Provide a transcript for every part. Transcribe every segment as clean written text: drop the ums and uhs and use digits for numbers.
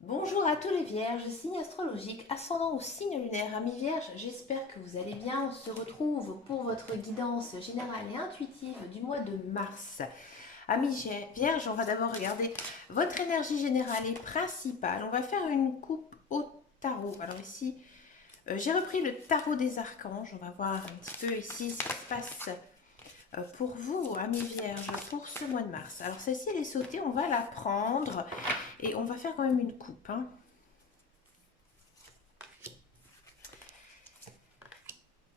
Bonjour à tous les vierges, signe astrologique, ascendant au signe lunaire, amis vierges, j'espère que vous allez bien. On se retrouve pour votre guidance générale et intuitive du mois de mars. Amis vierges, on va d'abord regarder votre énergie générale et principale. On va faire une coupe au tarot. Alors ici, j'ai repris le tarot des archanges. On va voir un petit peu ici ce qui se passe pour vous, amis vierges, pour ce mois de mars. Alors celle-ci, elle est sautée, on va la prendre et on va faire quand même une coupe, hein.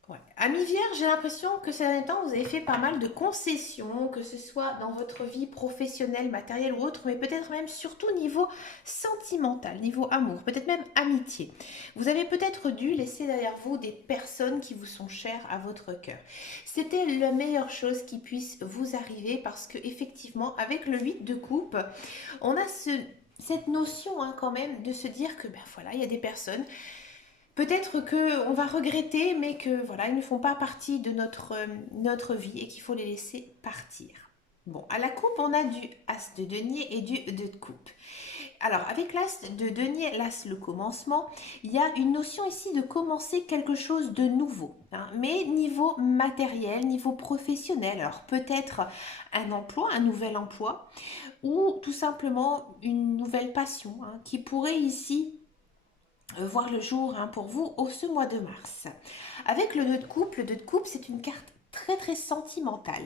Ouais. Amis vierge, j'ai l'impression que ces derniers temps, vous avez fait pas mal de concessions, que ce soit dans votre vie professionnelle, matérielle ou autre, mais peut-être même surtout niveau sentimental, niveau amour, peut-être même amitié. Vous avez peut-être dû laisser derrière vous des personnes qui vous sont chères à votre cœur. C'était la meilleure chose qui puisse vous arriver parce que effectivement, avec le 8 de coupe, on a cette notion quand même de se dire que ben voilà, il y a des personnes peut-être que on va regretter, mais que voilà, ils ne font pas partie de notre vie et qu'il faut les laisser partir. Bon, à la coupe, on a du as de denier et du de coupe. Alors, avec l'as de denier, l'as le commencement, il y a une notion ici de commencer quelque chose de nouveau, hein, mais niveau matériel, niveau professionnel. Alors, peut-être un emploi, un nouvel emploi, ou tout simplement une nouvelle passion qui pourrait ici voir le jour pour vous ce mois de mars. Avec le 2 de coupe, le 2 de coupe c'est une carte très très sentimentale.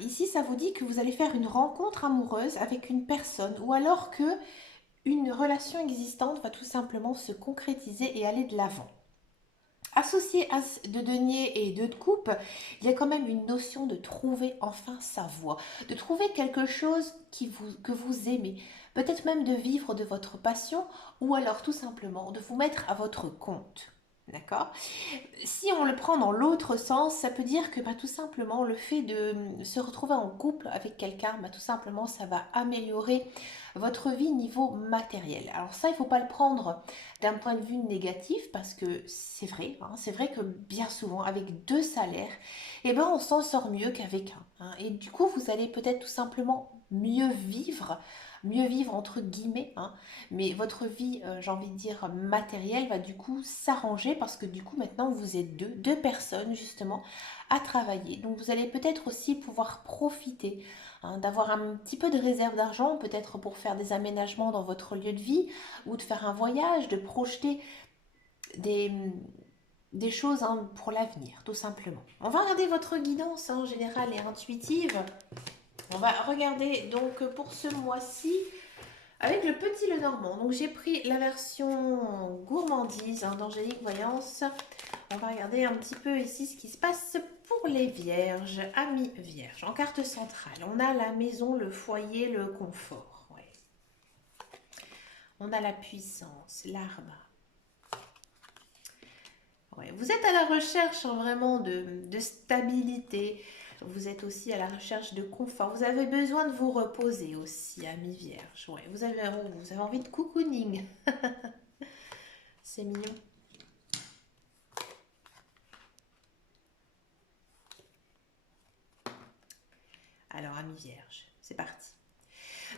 Ici ça vous dit que vous allez faire une rencontre amoureuse avec une personne ou alors que une relation existante va tout simplement se concrétiser et aller de l'avant. Associé à de denier et deux de coupe, il y a quand même une notion de trouver enfin sa voie, de trouver quelque chose que vous aimez, peut-être même de vivre de votre passion ou alors tout simplement de vous mettre à votre compte. D'accord? Si on le prend dans l'autre sens, ça peut dire que tout simplement le fait de se retrouver en couple avec quelqu'un, tout simplement ça va améliorer votre vie niveau matériel. Alors ça, il ne faut pas le prendre d'un point de vue négatif parce que c'est vrai que bien souvent avec deux salaires, on s'en sort mieux qu'avec un. Et du coup, vous allez peut-être tout simplement mieux vivre entre guillemets, mais votre vie, j'ai envie de dire matérielle, va du coup s'arranger parce que du coup maintenant vous êtes deux personnes justement à travailler. Donc vous allez peut-être aussi pouvoir profiter d'avoir un petit peu de réserve d'argent, peut-être pour faire des aménagements dans votre lieu de vie ou de faire un voyage, de projeter des, des choses pour l'avenir, tout simplement. On va regarder votre guidance générale et intuitive. On va regarder donc pour ce mois-ci avec le petit Lenormand. Donc j'ai pris la version gourmandise d'Angélique Voyance. On va regarder un petit peu ici ce qui se passe pour les vierges, amis vierges. En carte centrale, on a la maison, le foyer, le confort. Ouais. On a la puissance, l'arbre. Ouais. Vous êtes à la recherche vraiment de stabilité. Vous êtes aussi à la recherche de confort. Vous avez besoin de vous reposer aussi, amis vierges. Ouais. Vous avez envie de cocooning. C'est mignon. Alors, amis vierges, c'est parti.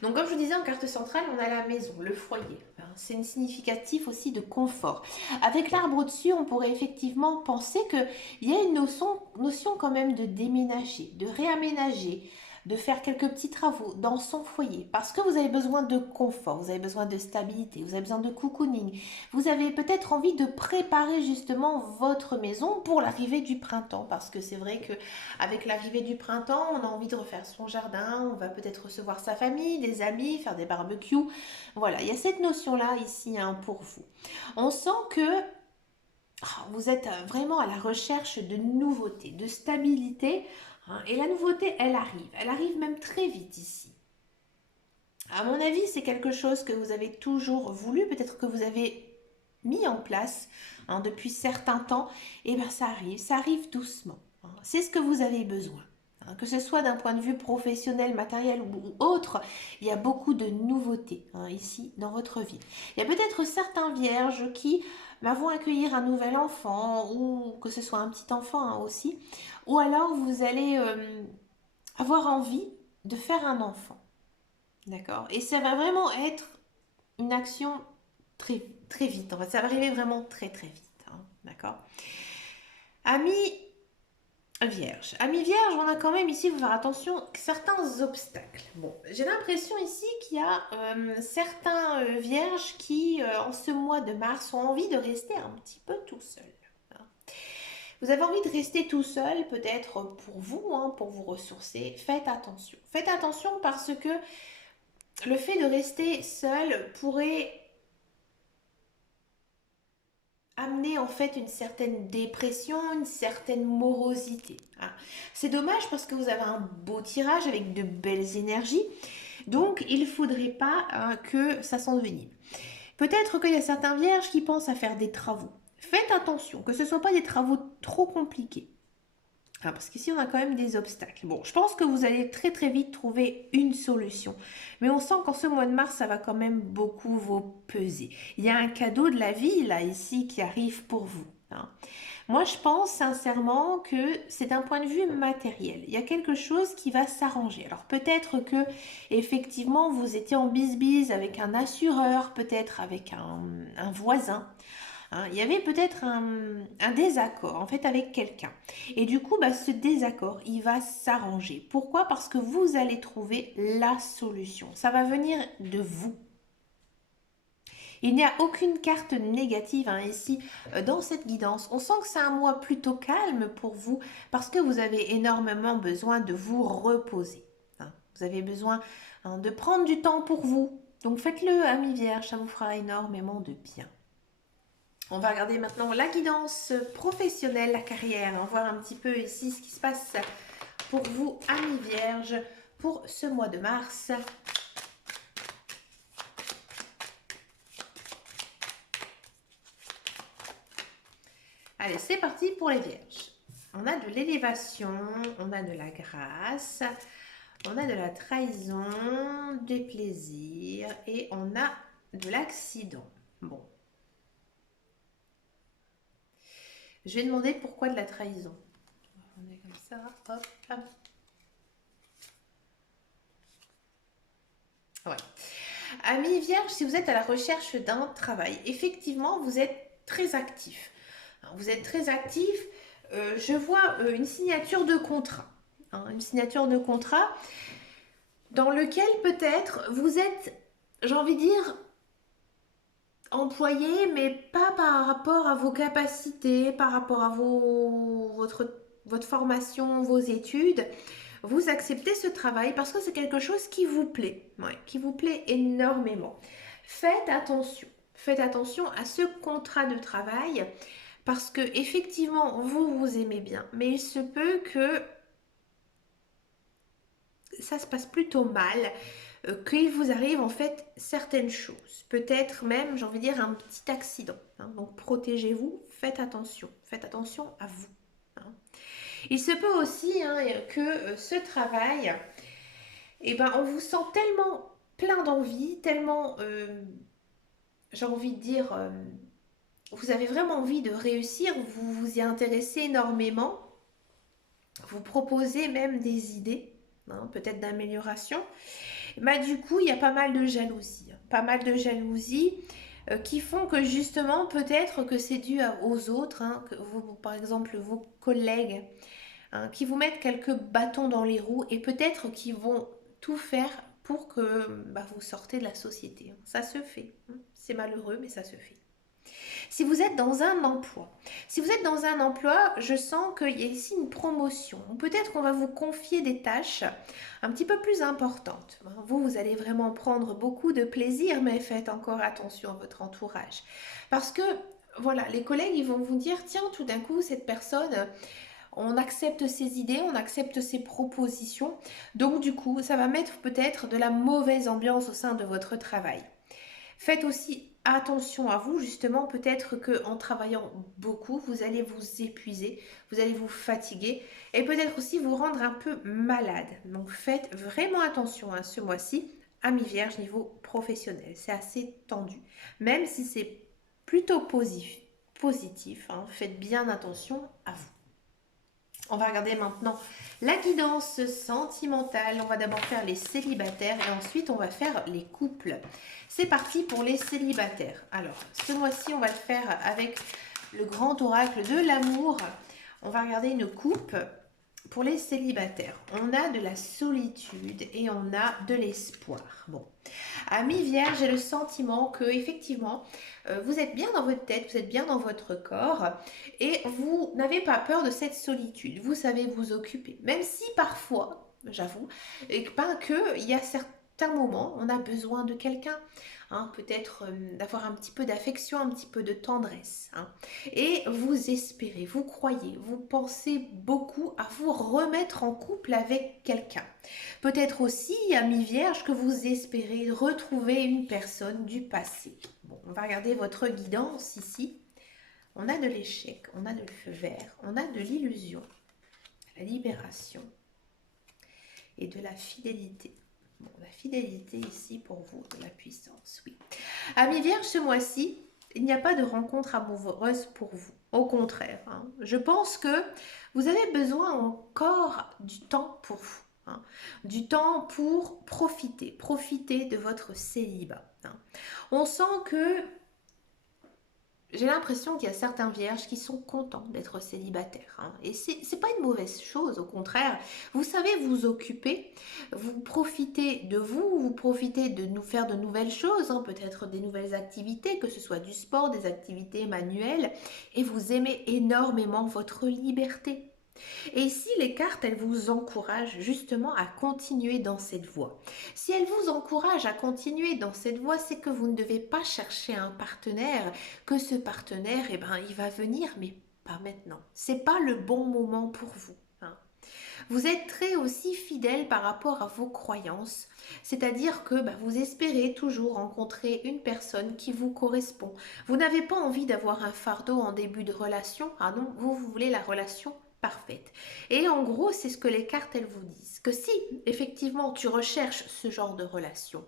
Donc, comme je vous disais, en carte centrale, on a la maison, le foyer. C'est une significatif aussi de confort. Avec l'arbre au-dessus, on pourrait effectivement penser qu'il y a une notion quand même de déménager, de réaménager, de faire quelques petits travaux dans son foyer. Parce que vous avez besoin de confort, vous avez besoin de stabilité, vous avez besoin de cocooning. Vous avez peut-être envie de préparer justement votre maison pour l'arrivée du printemps. Parce que c'est vrai que avec l'arrivée du printemps, on a envie de refaire son jardin, on va peut-être recevoir sa famille, des amis, faire des barbecues. Voilà, il y a cette notion-là ici pour vous. On sent que vous êtes vraiment à la recherche de nouveautés, de stabilité. Et la nouveauté, elle arrive. Elle arrive même très vite ici. À mon avis, c'est quelque chose que vous avez toujours voulu, peut-être que vous avez mis en place depuis certains temps. Et bien ça arrive doucement. C'est ce que vous avez besoin. Que ce soit d'un point de vue professionnel, matériel ou autre, il y a beaucoup de nouveautés ici dans votre vie. Il y a peut-être certains vierges qui vont accueillir un nouvel enfant ou que ce soit un petit enfant aussi. Ou alors vous allez avoir envie de faire un enfant. D'accord? Et ça va vraiment être une action très, très vite. En fait, ça va arriver vraiment très, très vite. Hein, d'accord? Amis Vierge. Amis Vierge, on a quand même ici, il faut faire attention, certains obstacles. Bon, j'ai l'impression ici qu'il y a certains Vierges qui, en ce mois de mars, ont envie de rester un petit peu tout seuls. Hein. Vous avez envie de rester tout seul, peut-être pour vous, hein, pour vous ressourcer. Faites attention. Faites attention parce que le fait de rester seul pourrait amener en fait une certaine dépression, une certaine morosité. Hein. C'est dommage parce que vous avez un beau tirage avec de belles énergies, donc il ne faudrait pas que ça s'envenime. Peut-être qu'il y a certains vierges qui pensent à faire des travaux. Faites attention, que ce ne soient pas des travaux trop compliqués. Ah, parce qu'ici, on a quand même des obstacles. Bon, je pense que vous allez très très vite trouver une solution. Mais on sent qu'en ce mois de mars, ça va quand même beaucoup vous peser. Il y a un cadeau de la vie, là, ici, qui arrive pour vous. Hein. Moi, je pense sincèrement que c'est d'un point de vue matériel. Il y a quelque chose qui va s'arranger. Alors peut-être que, effectivement, vous étiez en bisbise avec un assureur, peut-être avec un voisin. Hein, il y avait peut-être un désaccord en fait avec quelqu'un. Et du coup, bah, ce désaccord, il va s'arranger. Pourquoi? Parce que vous allez trouver la solution. Ça va venir de vous. Il n'y a aucune carte négative hein, ici dans cette guidance. On sent que c'est un mois plutôt calme pour vous parce que vous avez énormément besoin de vous reposer. Hein. Vous avez besoin hein, de prendre du temps pour vous. Donc faites-le, ami Vierge, ça vous fera énormément de bien. On va regarder maintenant la guidance professionnelle, la carrière. On va voir un petit peu ici ce qui se passe pour vous, amis vierges, pour ce mois de mars. Allez, c'est parti pour les vierges. On a de l'élévation, on a de la grâce, on a de la trahison, des plaisirs et on a de l'accident. Bon. Je vais demander pourquoi de la trahison. On est comme ça, hop, hop. Ouais. Amis vierges, si vous êtes à la recherche d'un travail, effectivement, vous êtes très actif. Vous êtes très actif. Je vois une signature de contrat. Hein, une signature de contrat dans lequel peut-être vous êtes, j'ai envie de dire, employé, mais pas par rapport à vos capacités, par rapport à votre formation, vos études. Vous acceptez ce travail parce que c'est quelque chose qui vous plaît, ouais, qui vous plaît énormément. Faites attention. Faites attention à ce contrat de travail parce que effectivement vous vous aimez bien, mais il se peut que ça se passe plutôt mal, qu'il vous arrive en fait certaines choses. Peut-être même, j'ai envie de dire, un petit accident. Hein. Donc protégez-vous, faites attention à vous. Hein. Il se peut aussi hein, que ce travail, eh ben, on vous sent tellement plein d'envie, tellement, j'ai envie de dire, vous avez vraiment envie de réussir, vous vous y intéressez énormément, vous proposez même des idées, hein, peut-être d'amélioration. Bah, du coup, il y a pas mal de jalousie. Hein. Pas mal de jalousie qui font que justement, peut-être que c'est dû aux autres, hein, que vous, par exemple vos collègues, hein, qui vous mettent quelques bâtons dans les roues et peut-être qu'ils vont tout faire pour que bah, vous sortez de la société. Ça se fait. Hein. C'est malheureux, mais ça se fait. Si vous êtes dans un emploi, je sens qu'il y a ici une promotion. Peut-être qu'on va vous confier des tâches un petit peu plus importantes. Vous allez vraiment prendre beaucoup de plaisir, mais faites encore attention à votre entourage. Parce que, voilà, les collègues, ils vont vous dire, tiens, tout d'un coup, cette personne, on accepte ses idées, on accepte ses propositions. Donc, du coup, ça va mettre peut-être de la mauvaise ambiance au sein de votre travail. Faites aussi attention à vous, justement, peut-être qu'en travaillant beaucoup, vous allez vous épuiser, vous allez vous fatiguer et peut-être aussi vous rendre un peu malade. Donc faites vraiment attention à ce mois-ci, amis vierge niveau professionnel. C'est assez tendu, même si c'est plutôt positif hein, faites bien attention à vous. On va regarder maintenant la guidance sentimentale. On va d'abord faire les célibataires et ensuite on va faire les couples. C'est parti pour les célibataires. Alors, ce mois-ci, on va le faire avec le grand oracle de l'amour. On va regarder une coupe pour les célibataires. On a de la solitude et on a de l'espoir. Bon, Amis Vierge, j'ai le sentiment que effectivement, vous êtes bien dans votre tête, vous êtes bien dans votre corps et vous n'avez pas peur de cette solitude. Vous savez vous occuper, même si parfois, j'avoue, il y a certains moments, on a besoin de quelqu'un. Hein, peut-être d'avoir un petit peu d'affection, un petit peu de tendresse. Hein. Et vous espérez, vous croyez, vous pensez beaucoup à vous remettre en couple avec quelqu'un. Peut-être aussi, amis vierges, que vous espérez retrouver une personne du passé. Bon, on va regarder votre guidance ici. On a de l'échec, on a de le feu vert, on a de l'illusion, la libération et de la fidélité. Bon, la fidélité ici pour vous, de la puissance, oui. Amis vierges, ce mois-ci, il n'y a pas de rencontre amoureuse pour vous. Au contraire, hein, je pense que vous avez besoin encore du temps pour vous. Hein, du temps pour profiter de votre célibat. Hein. On sent que j'ai l'impression qu'il y a certains vierges qui sont contents d'être célibataires. Hein. Et c'est pas une mauvaise chose, au contraire. Vous savez vous occuper, vous profitez de vous, vous profitez de nous faire de nouvelles choses, hein, peut-être des nouvelles activités, que ce soit du sport, des activités manuelles, et vous aimez énormément votre liberté. Et ici, les cartes, elles vous encouragent justement à continuer dans cette voie. Si elles vous encouragent à continuer dans cette voie, c'est que vous ne devez pas chercher un partenaire, que ce partenaire, eh ben, il va venir, mais pas maintenant. C'est pas le bon moment pour vous. Hein. Vous êtes très aussi fidèle par rapport à vos croyances, c'est-à-dire que vous espérez toujours rencontrer une personne qui vous correspond. Vous n'avez pas envie d'avoir un fardeau en début de relation, ah non, vous voulez la relation parfaite. Et en gros, c'est ce que les cartes, elles vous disent, que si effectivement tu recherches ce genre de relation,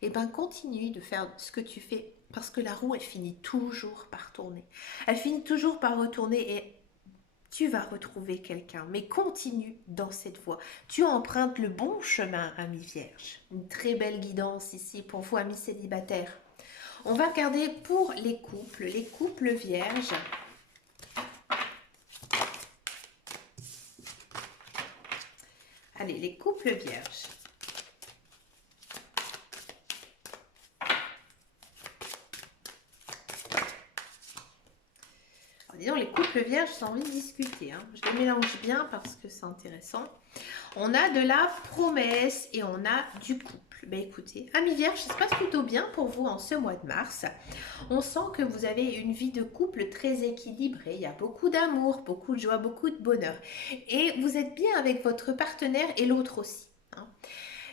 eh bien continue de faire ce que tu fais, parce que la roue, elle finit toujours par tourner. Elle finit toujours par retourner et tu vas retrouver quelqu'un, mais continue dans cette voie. Tu empruntes le bon chemin, ami vierge. Une très belle guidance ici pour vous, amis célibataires. On va regarder pour les couples vierges. Allez, les couples vierges. Alors, disons, les couples vierges, j'ai envie de discuter. Hein. Je les mélange bien parce que c'est intéressant. On a de la promesse et on a du couple. Ben écoutez, amis vierges, ça se passe plutôt bien pour vous en ce mois de mars. On sent que vous avez une vie de couple très équilibrée. Il y a beaucoup d'amour, beaucoup de joie, beaucoup de bonheur. Et vous êtes bien avec votre partenaire et l'autre aussi. Hein.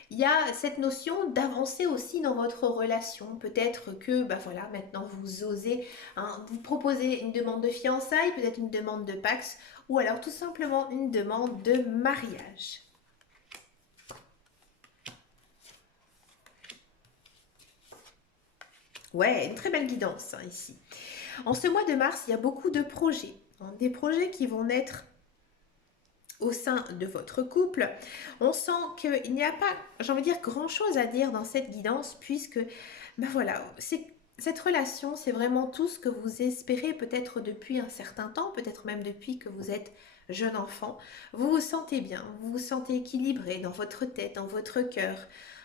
Il y a cette notion d'avancer aussi dans votre relation. Peut-être que voilà, maintenant vous osez vous proposer une demande de fiançailles, peut-être une demande de Pax ou alors tout simplement une demande de mariage. Ouais, une très belle guidance ici. En ce mois de mars, il y a beaucoup de projets. Des projets qui vont naître au sein de votre couple. On sent qu'il n'y a pas, j'ai envie de dire, grand-chose à dire dans cette guidance puisque, voilà, cette relation, c'est vraiment tout ce que vous espérez peut-être depuis un certain temps, peut-être même depuis que vous êtes jeune enfant. Vous vous sentez bien, vous vous sentez équilibré dans votre tête, dans votre cœur.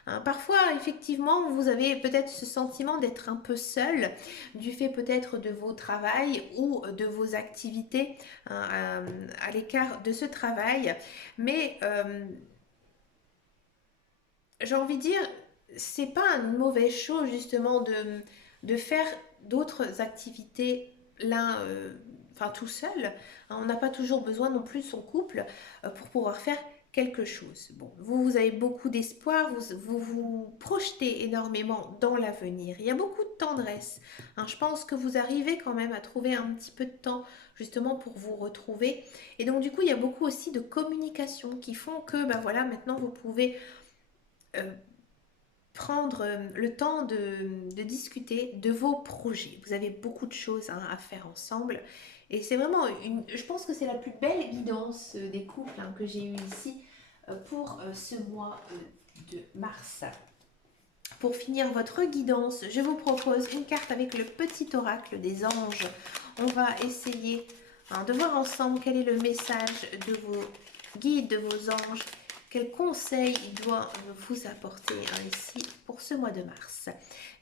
Hein, parfois, effectivement, vous avez peut-être ce sentiment d'être un peu seul du fait peut-être de vos travails ou de vos activités hein, à l'écart de ce travail. Mais j'ai envie de dire, c'est pas une mauvaise chose justement de faire d'autres activités l'un tout seul. Hein, on n'a pas toujours besoin non plus de son couple pour pouvoir faire quelque chose. Bon, vous avez beaucoup d'espoir, vous projetez énormément dans l'avenir. Il y a beaucoup de tendresse. Hein, je pense que vous arrivez quand même à trouver un petit peu de temps justement pour vous retrouver. Et donc du coup, il y a beaucoup aussi de communication qui font que voilà, maintenant vous pouvez prendre le temps de discuter de vos projets. Vous avez beaucoup de choses hein, à faire ensemble. Et c'est vraiment je pense que c'est la plus belle guidance des couples hein, que j'ai eue ici pour ce mois de mars. Pour finir votre guidance, je vous propose une carte avec le petit oracle des anges. On va essayer hein, de voir ensemble quel est le message de vos guides, de vos anges, quel conseil il doit vous apporter hein, ici pour ce mois de mars.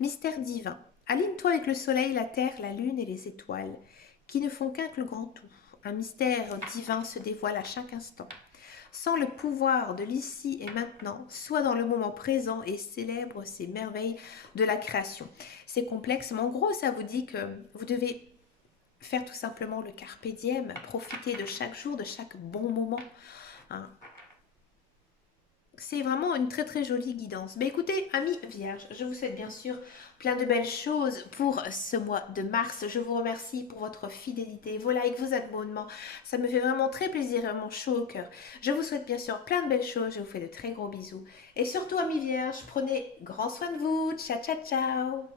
Mystère divin, aligne-toi avec le soleil, la terre, la lune et les étoiles, qui ne font qu'un le grand tout. Un mystère divin se dévoile à chaque instant. Sans le pouvoir de l'ici et maintenant, soit dans le moment présent et célèbre ces merveilles de la création. C'est complexe, mais en gros, ça vous dit que vous devez faire tout simplement le carpe diem, profiter de chaque jour, de chaque bon moment. Hein. C'est vraiment une très très jolie guidance. Mais écoutez, amis vierges, je vous souhaite bien sûr plein de belles choses pour ce mois de mars. Je vous remercie pour votre fidélité, vos likes, vos abonnements. Ça me fait vraiment très plaisir, vraiment chaud au cœur. Je vous souhaite bien sûr plein de belles choses. Je vous fais de très gros bisous. Et surtout, amis vierges, prenez grand soin de vous. Ciao, ciao, ciao.